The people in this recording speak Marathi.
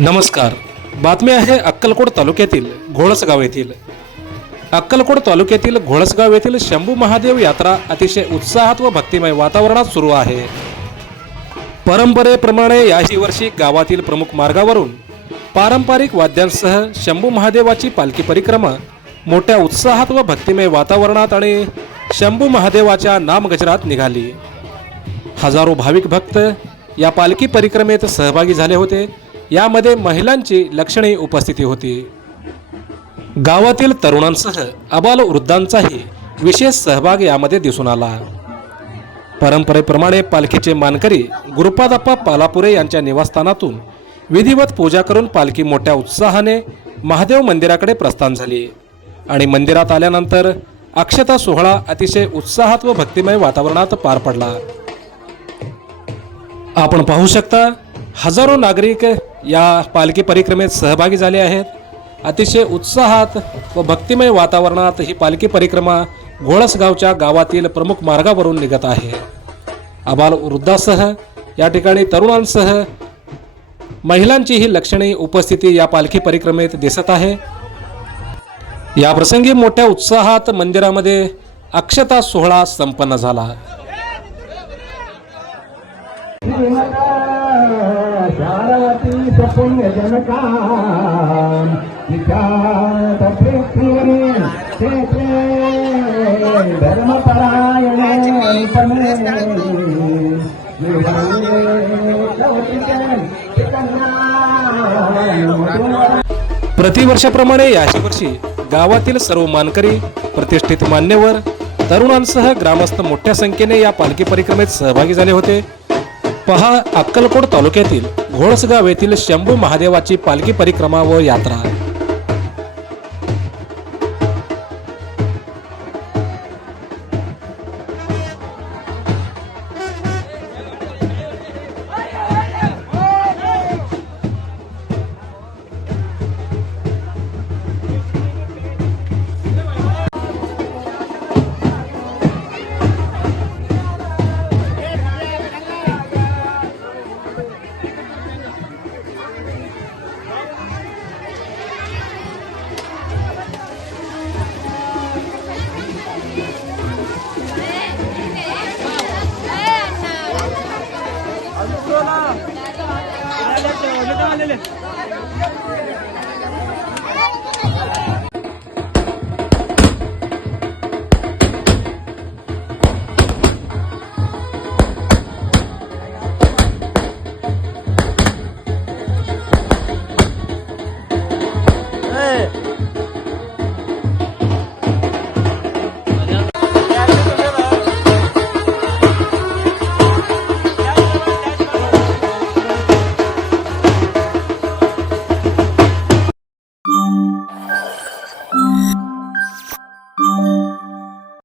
नमस्कार. बातमी आहे अक्कलकोट तालुक्यातील घोळसगाव येथील. अक्कलकोट तालुक्यातील घोळसगाव येथील शंभू महादेव यात्रा अतिशय उत्साहात व भक्तिमय वातावरणात सुरू आहे. परंपरेप्रमाणे याही वर्षी गावातील प्रमुख मार्गावरून पारंपरिक वाद्यांसह शंभू महादेवाची पालखी परिक्रमा मोठ्या उत्साहात व भक्तिमय वातावरणात आणि शंभू महादेवाच्या नामगजरात निघाली. हजारो भाविक भक्त या पालखी परिक्रमेत सहभागी झाले होते. यामध्ये महिलांची लक्षणीय उपस्थिती होती. गावातील तरुणांसह आबालवृद्धांचाही विशेष सहभाग यामध्ये दिसून आला. परंपरेप्रमाणे पालखीचे मानकरी गुरुपादप्पा पालापुरे यांच्या निवासस्थानातून विधिवत पूजा करून पालखी मोठ्या उत्साहाने महादेव मंदिराकडे प्रस्थान झाली आणि मंदिरात आल्यानंतर अक्षता सोहळा अतिशय उत्साहात व भक्तिमय वातावरणात पार पडला. आपण पाहू शकता हजारो नागरिक या पालखी परिक्रमेत सहभागी झाले आहेत. अतिशय उत्साहात व भक्तिमय वातावरणात ही पालखी परिक्रमा घोळसगावच्या गावातील प्रमुख मार्गावरून निघत आहे. आबालवृद्धासह या ठिकाणी तरुणांसह महिलांचीही लक्षणीय उपस्थिती या पालखी परिक्रमेत दिसत आहे. या प्रसंगी मोठ्या उत्साहात मंदिरामध्ये अक्षता सोहळा संपन्न झाला. प्रतिवर्षाप्रमाणे याही वर्षी गावातील सर्व मानकरी, प्रतिष्ठित मान्यवर, तरुणांसह ग्रामस्थ मोठ्या संख्येने या पालखी परिक्रमेत सहभागी झाले होते. पहा अक्कलकोट तालुक्यातील घोळसगाव येथील शंभू महादेवाची पालखी परिक्रमा व यात्रा.